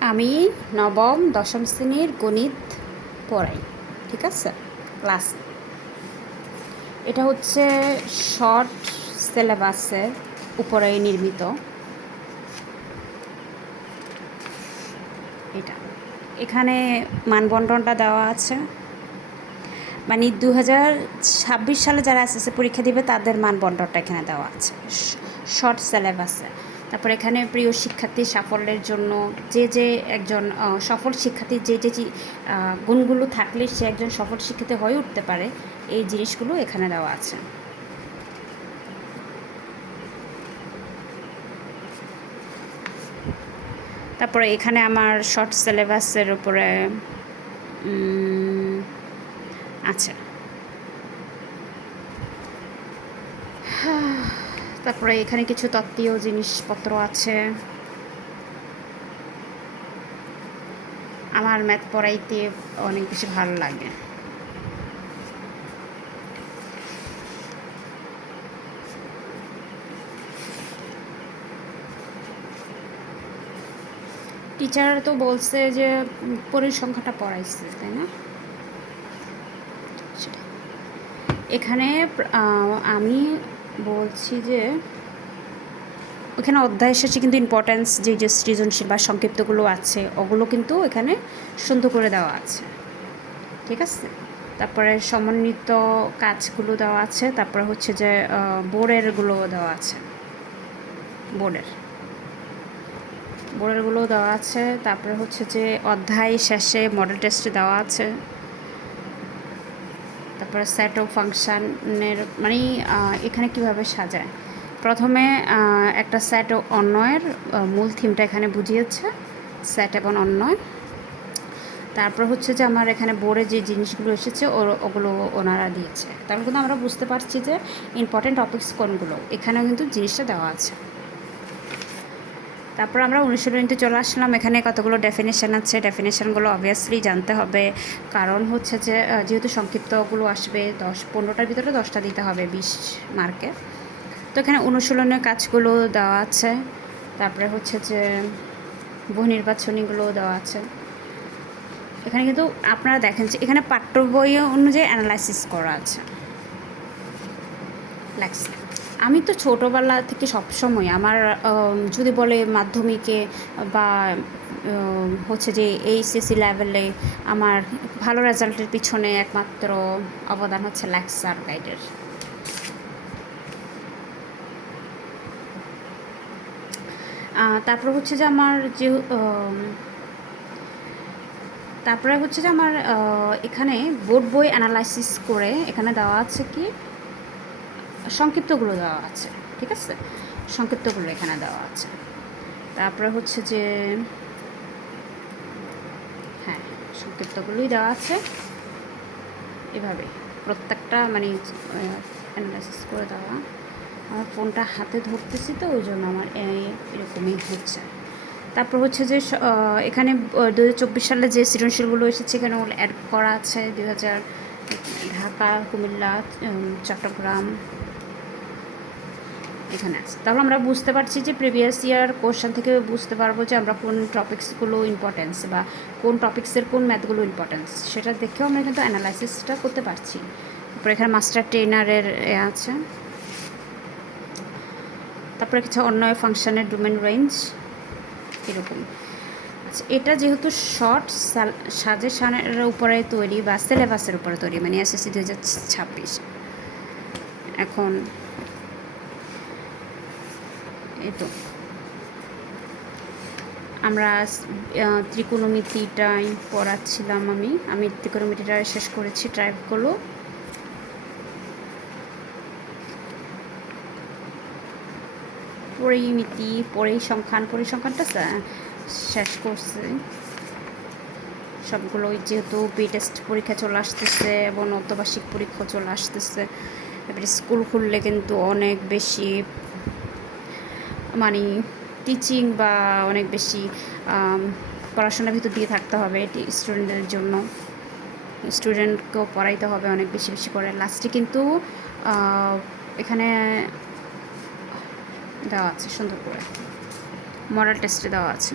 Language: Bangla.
আমি নবম, দশম শ্রেণির গণিত পড়াই, ঠিক আছে? ক্লাস। এটা হচ্ছে শর্ট সিলেবাসের উপরে নির্মিত। এটা। এখানে মানবন্টনটা দেওয়া আছে। মানে দু হাজার ছাব্বিশ সালে যারা এসএসসি পরীক্ষা দিবে, তাদের মানবন্টনটা এখানে দেওয়া আছে। শর্ট সিলেবাসে। তারপর এখানে প্রিয় শিক্ষার্থী সাফল্যের জন্য যে যে একজন সফল শিক্ষার্থীর যে যে গুণগুলো থাকলে সে একজন সফল শিক্ষার্থী হয়ে উঠতে পারে, এই জিনিসগুলো এখানে দেওয়া আছে। তারপরে এখানে আমার শর্ট সিলেবাসের উপরে আচ্ছা। তারপরে এখানে কিছু তত্ত্বীয় জিনিসপত্র আছে। আমার ম্যাথ পড়াইতে অনেক বেশি ভালো লাগে। টিচার তো বলছে যে পরিসংখ্যাটা পড়াইছে, তাই না। এখানে আমি বলছি যে ওখানে অধ্যায় শেষে কিন্তু ইম্পর্ট্যান্স যে যে সৃজনশীল বা সংক্ষিপ্তগুলো আছে, ওগুলো কিন্তু এখানে সুন্দর করে দেওয়া আছে। ঠিক আছে? তারপরে সমন্বিত কাজগুলো দেওয়া আছে, তারপরে হচ্ছে যে বোর্ডেরগুলো দেওয়া আছে। বোর্ডের বোর্ডেরগুলো দেওয়া আছে, তারপরে হচ্ছে যে, অধ্যায় শেষে মডেল টেস্টে দেওয়া আছে। তারপরে সেট অফ ফাংশানের মানে এখানে কীভাবে সাজায়? প্রথমে একটা সেট অন্যয়ের মূল থিমটা এখানে বুঝিয়েছে সেট এবং অন্যয় তারপর হচ্ছে যে আমার এখানে বোর্ডে যে জিনিসগুলো এসেছে ওগুলো ওনারা দিয়েছে। তারপর কিন্তু আমরা বুঝতে পারছি যে ইম্পর্টেন্ট টপিকস কোনগুলো, এখানেও কিন্তু জিনিসটা দেওয়া আছে। তারপর আমরা অনুশীলনীতে চলে আসলাম। এখানে কতগুলো ডেফিনেশান আছে? ডেফিনেশানগুলো অবভিয়াসলি জানতে হবে। কারণ হচ্ছে যে যেহেতু সংক্ষিপ্তগুলো আসবে, দশ, পনেরোটার ভিতরে দশটা দিতে হবে, বিশ মার্কে তো এখানে অনুশীলনের কাজগুলো দেওয়া আছে। তারপরে হচ্ছে যে বহু নির্বাচনীগুলো দেওয়া আছে। এখানে কিন্তু আপনারা দেখেন যে, এখানে পাঠ্য বই অনুযায়ী অ্যানালাইসিস করা আছে। লাগছে আমি তো ছোটোবেলা থেকে সবসময় আমার যদি বলে মাধ্যমিকে বা হচ্ছে যে এইচএসসি লেভেলে আমার ভালো রেজাল্টের পিছনে একমাত্র অবদান হচ্ছে লেকচার গাইডের তারপর হচ্ছে যে আমার যে তারপরে হচ্ছে যে আমার এখানে বোর্ড বই অ্যানালাইসিস করে এখানে দেওয়া আছে কি সংক্ষিপ্তগুলো দেওয়া আছে, ঠিক আছে? সংক্ষিপ্তগুলো এখানে দেওয়া আছে। তারপরে হচ্ছে যে হ্যাঁ সংক্ষিপ্তগুলোই দেওয়া আছে। এভাবে প্রত্যেকটা মানে অ্যানালাইসিস করে দেওয়া। আমার ফোনটা হাতে ধরতেছি তো, ওই জন্য আমার এরকমই হচ্ছে। তারপর হচ্ছে যে এখানে দু চব্বিশ সালে যে সৃজনশীলগুলো এসেছে, এখানে ওগুলো অ্যাড করা আছে। দু হাজার ঢাকা, কুমিল্লা চট্টগ্রাম এখানে আছে। তাহলে আমরা বুঝতে পারছি যে প্রিভিয়াস ইয়ার কোশ্চেন থেকে বুঝতে পারব যে আমরা কোন টপিক্সগুলো ইম্পর্টেন্স বা কোন টপিক্সের কোন ম্যাথগুলো ইম্পর্টেন্স সেটা দেখেও আমরা কিন্তু অ্যানালাইসিসটা করতে পারছি। তারপরে এখানে মাস্টার ট্রেনারের এ আছে। তারপরে কিছু অন্য ফাংশনের ডোমেন রেঞ্জ এরকম। আচ্ছা এটা যেহেতু শর্ট সাজেশনের উপরে তৈরি বা সিলেবাসের উপরে তৈরি মানে এসএসসি দু হাজার ছাব্বিশ। এখন এই তো আমরা ত্রিকোণমিতিটাই পড়াচ্ছিলাম আমি। আমি ত্রিকোণমিতিটা শেষ করেছি ট্রাইবগুলো পরিমিতি, পরিসংখ্যান, পরিসংখ্যানটা শেষ করছে। সবগুলো ওই যেহেতু পি টেস্ট পরীক্ষা চলে আসতেছে এবং অর্ধবার্ষিক পরীক্ষা চলে আসতেছে, এবারে স্কুল খুললে কিন্তু অনেক বেশি মানে টিচিং বা অনেক বেশি পড়াশোনার ভিতর দিয়ে থাকতে হবে স্টুডেন্টদের জন্য। স্টুডেন্টকেও পড়াইতে হবে অনেক বেশি বেশি করে। লাস্টে কিন্তু এখানে দেওয়া আছে সুন্দর করে। মডেল টেস্টে দেওয়া আছে।